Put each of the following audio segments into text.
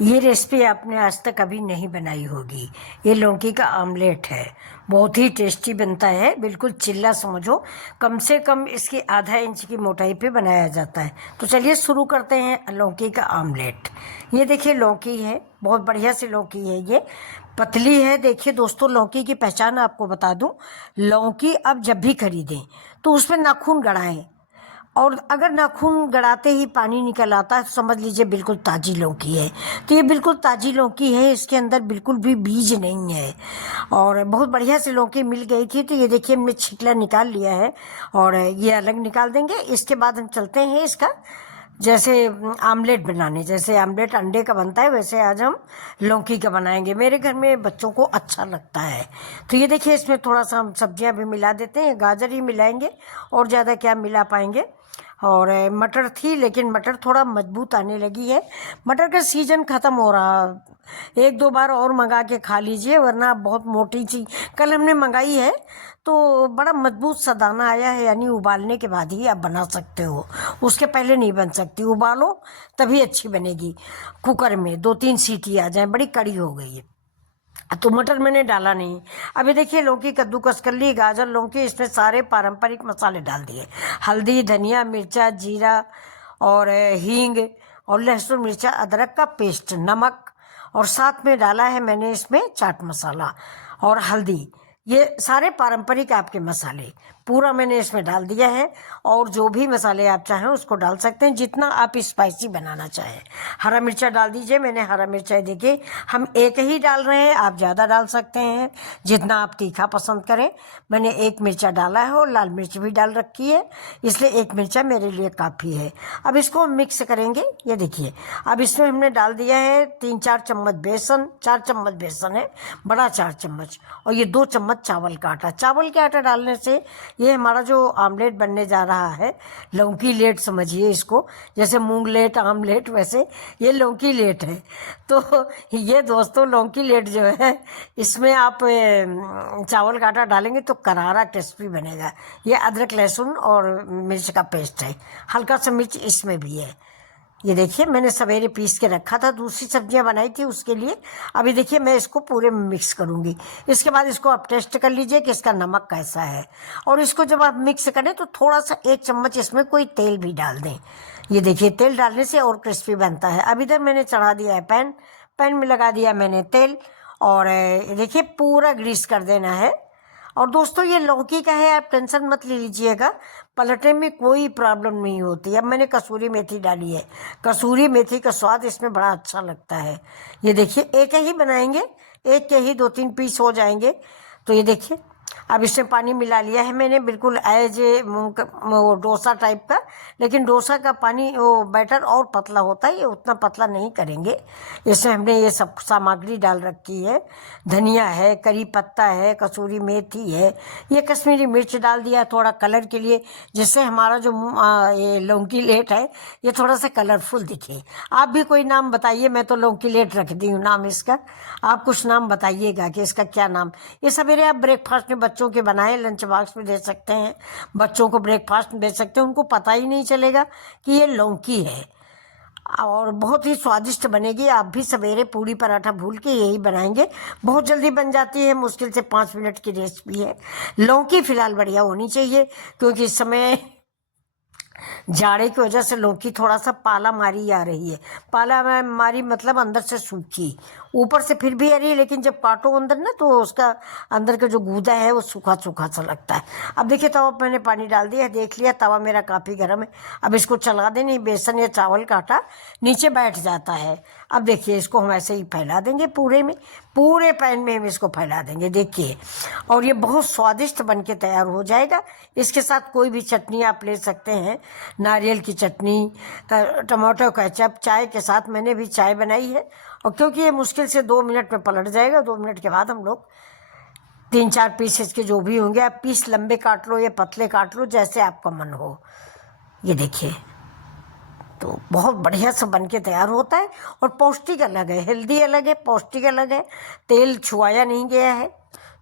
ये रेसिपी आपने आज तक कभी नहीं बनाई होगी। ये लौकी का आमलेट है। बहुत ही टेस्टी बनता है, बिल्कुल चिल्ला समझो। कम से कम इसकी आधा इंच की मोटाई पे बनाया जाता है। तो चलिए शुरू करते हैं लौकी का आमलेट। ये देखिए लौकी है, बहुत बढ़िया सी लौकी है। ये पतली है। देखिए दोस्तों, लौकी की पहचान आपको बता दूं। लौकी अब जब भी खरीदें तो उसमें नाखून गड़ाएं, और अगर नाखून गड़ाते ही पानी निकल आता है तो समझ लीजिए बिल्कुल ताज़ी लौकी है। तो ये बिल्कुल ताज़ी लौकी है, इसके अंदर बिल्कुल भी बीज नहीं है। और बहुत बढ़िया से लौकी मिल गई थी। तो ये देखिए हमने छिकला निकाल लिया है और ये अलग निकाल देंगे। इसके बाद हम चलते हैं इसका जैसे आमलेट बनाने। जैसे आमलेट अंडे का बनता है वैसे आज हम लौकी का बनाएंगे। मेरे घर में बच्चों को अच्छा लगता है। तो ये देखिए इसमें थोड़ा सा हम सब्जियां भी मिला देते हैं। गाजर ही मिलाएंगे और ज़्यादा क्या मिला पाएंगे। और मटर थी, लेकिन मटर थोड़ा मजबूत आने लगी है। मटर का सीजन ख़त्म हो रहा। एक दो बार और मंगा के खा लीजिए, वरना बहुत मोटी सी कल हमने मंगाई है तो बड़ा मजबूत सा दाना आया है। यानी उबालने के बाद ही आप बना सकते हो, उसके पहले नहीं बन सकती। उबालो तभी अच्छी बनेगी। कुकर में 2-3 सीटी आ जाए, बड़ी कड़ी हो गई है। तो मटर मैंने डाला नहीं। अभी देखिए लौकी कद्दूकस कर ली, गाजर लौकी, इसमें सारे पारंपरिक मसाले डाल दिए। हल्दी, धनिया, मिर्चा, जीरा और हींग और लहसुन मिर्चा अदरक का पेस्ट, नमक, और साथ में डाला है मैंने इसमें चाट मसाला और हल्दी। ये सारे पारंपरिक आपके मसाले पूरा मैंने इसमें डाल दिया है। और जो भी मसाले आप चाहें उसको डाल सकते हैं, जितना आप स्पाइसी बनाना चाहें। हरा मिर्चा डाल दीजिए। मैंने हरा मिर्चा देखिए हम एक ही डाल रहे हैं, आप ज़्यादा डाल सकते हैं जितना आप तीखा पसंद करें। मैंने एक मिर्चा डाला है और लाल मिर्च भी डाल रखी है, इसलिए एक मिर्चा मेरे लिए काफ़ी है। अब इसको मिक्स करेंगे। ये देखिए अब इसमें हमने डाल दिया है 3-4 चम्मच बेसन। 4 चम्मच बेसन है, बड़ा 4 चम्मच। और ये 2 चम्मच चावल का आटा। चावल के आटा डालने से ये हमारा जो आमलेट बनने जा रहा है, लौकी लेट समझिए इसको। जैसे मूंग लेट आमलेट, वैसे ये लौकी लेट है। तो ये दोस्तों लौकी लेट जो है, इसमें आप चावल का आटा डालेंगे तो करारा क्रिस्पी बनेगा। ये अदरक लहसुन और मिर्च का पेस्ट है, हल्का सा मिर्च इसमें भी है। ये देखिए मैंने सवेरे पीस के रखा था, दूसरी सब्जियां बनाई थी उसके लिए। अभी देखिए मैं इसको पूरे में मिक्स करूंगी। इसके बाद इसको आप टेस्ट कर लीजिए कि इसका नमक कैसा है। और इसको जब आप मिक्स करें तो थोड़ा सा 1 चम्मच इसमें कोई तेल भी डाल दें। ये देखिए तेल डालने से और क्रिस्पी बनता है। अब इधर मैंने चढ़ा दिया है पैन। पैन में लगा दिया मैंने तेल और देखिए पूरा ग्रीस कर देना है। और दोस्तों ये लौकी का है, आप टेंशन मत ले लीजिएगा, पलटने में कोई प्रॉब्लम नहीं होती। अब मैंने कसूरी मेथी डाली है। कसूरी मेथी का स्वाद इसमें बड़ा अच्छा लगता है। ये देखिए एक ही बनाएंगे, एक के ही 2-3 पीस हो जाएंगे। तो ये देखिए अब इसमें पानी मिला लिया है मैंने, बिल्कुल एज वो डोसा टाइप का। लेकिन डोसा का पानी वो बैटर और पतला होता है, ये उतना पतला नहीं करेंगे। इसमें हमने ये सब सामग्री डाल रखी है। धनिया है, करी पत्ता है, कसूरी मेथी है, ये कश्मीरी मिर्च डाल दिया थोड़ा कलर के लिए, जिससे हमारा जो ये लौकी लेट है ये थोड़ा सा कलरफुल दिखे। आप भी कोई नाम बताइए, मैं तो लौकी लेट रख दी हूँ नाम इसका। आप कुछ नाम बताइएगा कि इसका क्या नाम। ये सवेरे आप ब्रेकफास्ट में बच्चों के बनाए लंच बॉक्स में दे सकते हैं, बच्चों को ब्रेकफास्ट में दे सकते हैं, उनको पता ही नहीं चलेगा कि ये लौकी है। और बहुत ही स्वादिष्ट बनेगी। आप भी सवेरे पूड़ी पराठा भूल के यही बनाएंगे, बहुत जल्दी बन जाती है, मुश्किल से 5 मिनट की रेसिपी है। लौकी फिलहाल बढ़िया होनी चाहिए, क्योंकि इस समय जाड़े की वजह से लौकी थोड़ा सा पाला मारी आ रही है। पाला मारी मतलब अंदर से सूखी, ऊपर से फिर भी आ रही है, लेकिन जब काटो अंदर ना तो उसका अंदर का जो गूदा है वो सूखा सूखा सा लगता है। अब देखिए तवा पे मैंने पानी डाल दिया, देख लिया तवा मेरा काफ़ी गर्म है। अब इसको चला दें, नहीं बेसन या चावल का आटा नीचे बैठ जाता है। अब देखिए इसको हम ऐसे ही फैला देंगे पूरे में, पूरे पैन में हम इसको फैला देंगे। देखिए और ये बहुत स्वादिष्ट बन के तैयार हो जाएगा। इसके साथ कोई भी चटनी आप ले सकते हैं, नारियल की चटनी, टमाटो केचप, चाय के साथ मैंने भी चाय बनाई है। और क्योंकि ये मुश्किल से 2 मिनट में पलट जाएगा, 2 मिनट के बाद हम लोग 3-4 पीसेस के जो भी होंगे, आप पीस लंबे काट लो या पतले काट लो, जैसे आपका मन हो। ये देखिए तो बहुत बढ़िया से बन के तैयार होता है। और पौष्टिक अलग है, हेल्दी अलग है, पौष्टिक अलग है। तेल छुआया नहीं गया है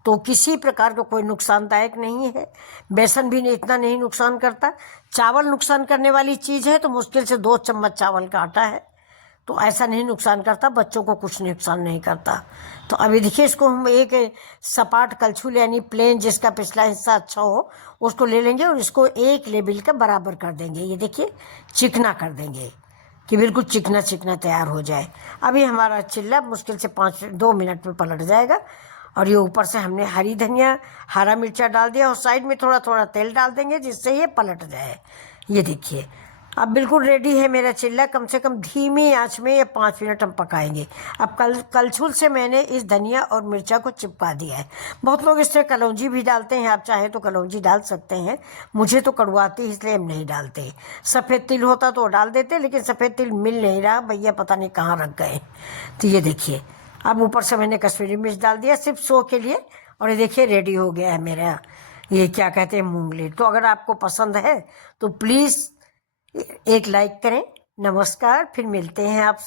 तो किसी प्रकार का कोई नुकसानदायक नहीं है। बेसन भी इतना नहीं नुकसान करता। चावल नुकसान करने वाली चीज़ है तो मुश्किल से 2 चम्मच चावल का आटा है, तो ऐसा नहीं नुकसान करता, बच्चों को कुछ नुकसान नहीं करता। तो अभी देखिए इसको हम एक सपाट कलछुल यानी प्लेन जिसका पिछला हिस्सा अच्छा हो उसको ले लेंगे और इसको एक लेवल का बराबर कर देंगे। ये देखिए चिकना कर देंगे कि बिल्कुल चिकना चिकना तैयार हो जाए। अभी हमारा चिल्ला मुश्किल से 2 मिनट में पलट जाएगा। और ये ऊपर से हमने हरी धनिया हरा मिर्चा डाल दिया और साइड में थोड़ा थोड़ा तेल डाल देंगे जिससे ये पलट जाए। ये देखिए अब बिल्कुल रेडी है मेरा चिल्ला। कम से कम धीमी आंच में ये 5 मिनट हम पकाएंगे। अब कलछुल से मैंने इस धनिया और मिर्चा को चिपका दिया है। बहुत लोग इसमें कलौंजी भी डालते हैं, आप चाहे तो कलौंजी डाल सकते हैं। मुझे तो कड़वाती है इसलिए हम नहीं डालते। सफ़ेद तिल होता तो डाल देते, लेकिन सफ़ेद तिल मिल नहीं रहा, भैया पता नहीं कहाँ रख गए। तो ये देखिए अब ऊपर से मैंने कश्मीरी मिर्च डाल दिया सिर्फ शो के लिए। और ये देखिए रेडी हो गया है मेरा ये क्या कहते हैं मूंगली। तो अगर आपको पसंद है तो प्लीज़ एक लाइक करें। नमस्कार, फिर मिलते हैं आपसे।